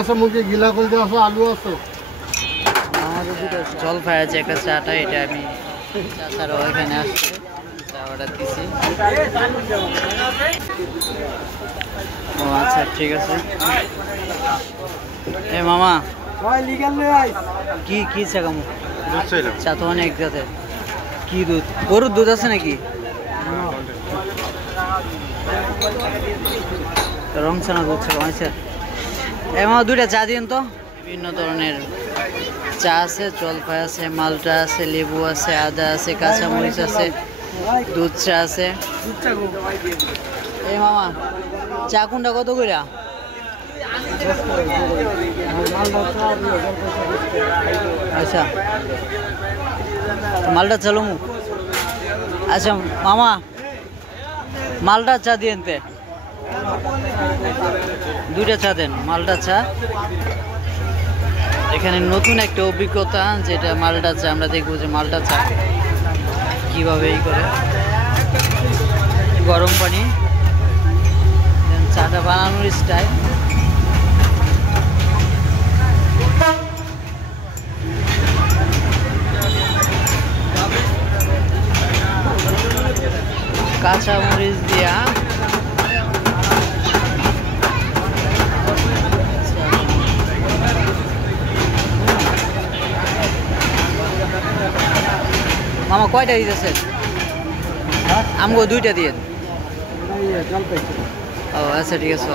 আছে, মুখে গিলা করতে আছে, আলু আছে। আমাদের দুটো জলপাই আছে, একটা চাটা, এটা আমি চাচারও এখানে আসছে, চা অর্ডার দিছি। ও আচ্ছা, ঠিক আছে। এ মামা কি কি চা কামু? চা তো অনেক জাতের। কি দুধ? গরুর দুধ আছে নাকি? রং চা না দুধ চা? আচ্ছা এ মামা দুইটা চা দিন তো। বিভিন্ন ধরনের চা আছে, জলপাই আছে, মালটা আছে, লেবু আছে, আদা আছে, কাঁচামরিচ আছে, দুধ চা আছে। এই মামা চা কোনটা কত কইরা? আচ্ছা মালটা চালো মু। আচ্ছা মামা মালটা চা দিয়েন তে, দুইটা চা দেন, মালটা চা। এখানে নতুন একটা অভিজ্ঞতা, যেটা মালটা চা। আমরা দেখবো যে মালটা চা কিভাবে এই করে। গরম পানি, চাটা বানানোর স্টাইল। কাঁচা মরিচ দিয়া মামা কয়টা দিতেছে? আমগো দুইটা দিয়ে। ও আচ্ছা ঠিক আছে।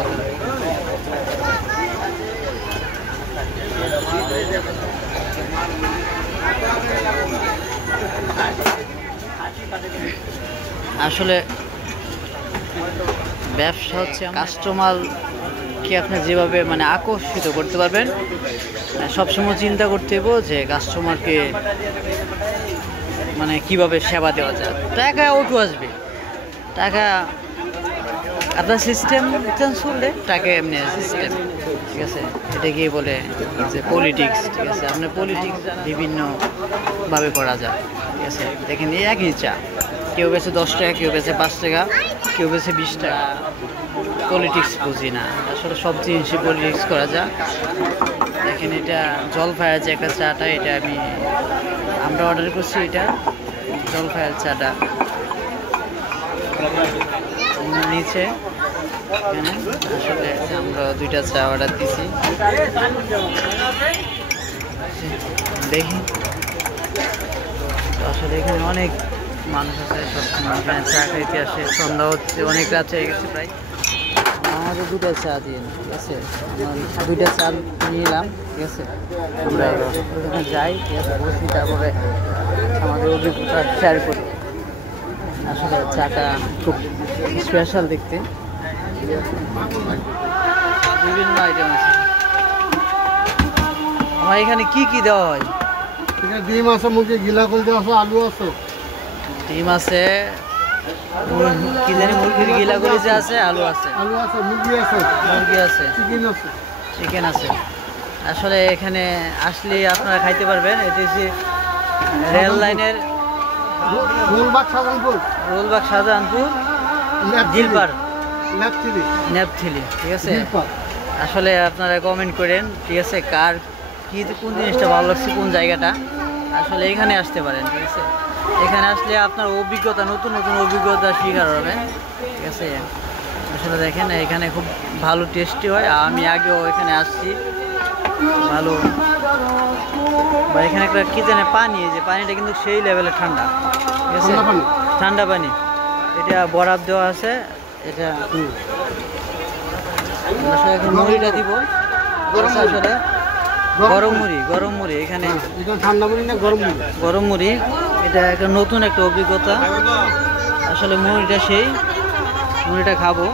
আসলে ব্যবসা হচ্ছে কাস্টমারকে আপনি যেভাবে মানে আকর্ষিত করতে পারবেন, সবসময় চিন্তা করতে হবে যে কাস্টমারকে মানে কিভাবে সেবা দেওয়া যায়। টাকা ওঠু আসবে, টাকা আপনার সিস্টেম চেঞ্জ করলে টাকা এমনি সিস্টেম, ঠিক আছে। এটাকে বলে যে পলিটিক্স, ঠিক আছে। আপনার পলিটিক্স বিভিন্নভাবে করা যায়, ঠিক আছে। দেখেন এই একই চা, কেউ বেছে 10 টাকা, কেউ বেছে 5 টাকা, কেউ বেছে 20 টাকা। পলিটিক্স বুঝি না আসলে, সব জিনিসই পলিটিক্স করা যায়। দেখেন এটা জলপাই আছে, একটা চাটা, এটা আমরা অর্ডার করছি। এটা জলপাইয়ের চাটা নিচে এখানে। আসলে আমরা দুইটা চা অর্ডার দিছি। দেখি আসলে এখানে অনেক মানুষ আছে, সবসময় এখানে চা খাইতে আসে। সন্ধ্যা হচ্ছে, অনেক রাত হয়ে গেছে প্রায়। আমাদের দুটা চা দিন, ঠিক আছে। আমরা দুইটা চা নিলাম, ঠিক আছে। আমরা ওখানে যাই, ঠিক আছে, বসি, তারপরে আমাদের অভিজ্ঞতা শেয়ার করি। আসলে চাটা খুব স্পেশাল দেখতে, বিভিন্ন আইটেম আছে। আমার এখানে কি কি দেওয়া হয়? এখানে ডিম আছে, মুখে গিলা করতে আছে, আলু আছে। ডিম আছে, কি জানি মুরগির গিলা কলিজা আছে, আলু আছে, মুরগি আছে, চিকেন আছে, চিকেন আছে। আসলে এখানে আসলে আপনারা খাইতে পারবেন। এটা হচ্ছে রেল লাইনের রোলবাগ শাহজাহানপুর জিলপার নেপথিলি, ঠিক আছে। আসলে আপনারা কমেন্ট করেন, ঠিক আছে, কার কি কোন জিনিসটা ভালো লাগছে, কোন জায়গাটা। আসলে এখানে আসতে পারেন, ঠিক আছে। এখানে আসলে আপনার অভিজ্ঞতা, নতুন নতুন অভিজ্ঞতা শিকার হবে, ঠিক আছে। আসলে দেখেন এখানে খুব ভালো টেস্টি হয়। আমি আগেও এখানে আসছি, ভালো। বা এখানে একটা কি জানে পানি, যে পানিটা কিন্তু সেই লেভেলে ঠান্ডা, ঠিক আছে, ঠান্ডা পানি। এটা বরফ দেওয়া আছে। এটা এখন মুড়িটা দিব, আসলে গরম মুড়ি এখানে ঠান্ডা মুড়ি না গরম মুড়ি। এটা একটা নতুন একটা অভিজ্ঞতা। আসলে মুড়িটা সেই মুড়িটা খাবো।